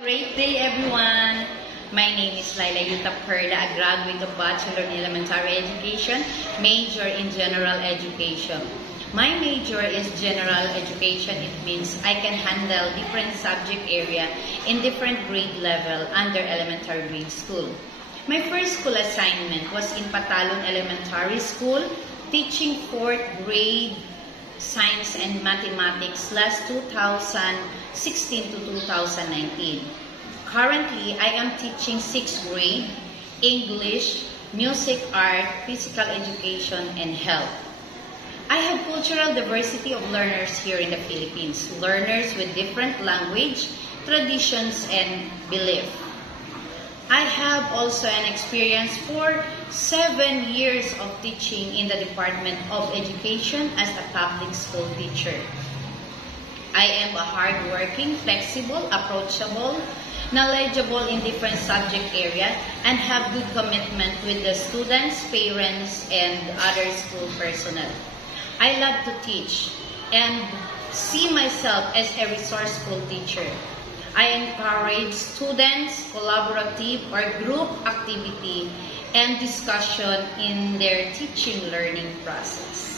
Great day, everyone! My name is Laila Yuta Perda, a graduate of Bachelor in Elementary Education, major in General Education. My major is General Education. It means I can handle different subject area in different grade level under elementary grade school. My first school assignment was in Patalon Elementary School, teaching 4th grade Science and Mathematics last 2016 to 2019. Currently, I am teaching 6th grade, English, Music, Art, Physical Education, and Health. I have cultural diversity of learners here in the Philippines, learners with different language, traditions, and belief. I have also an experience for 7 years of teaching in the Department of Education as a public school teacher. I am a hardworking, flexible, approachable, knowledgeable in different subject area, and have good commitment with the students, parents, and other school personnel. I love to teach and see myself as a resource school teacher. I encourage students, collaborative or group activity and discussion in their teaching learning process.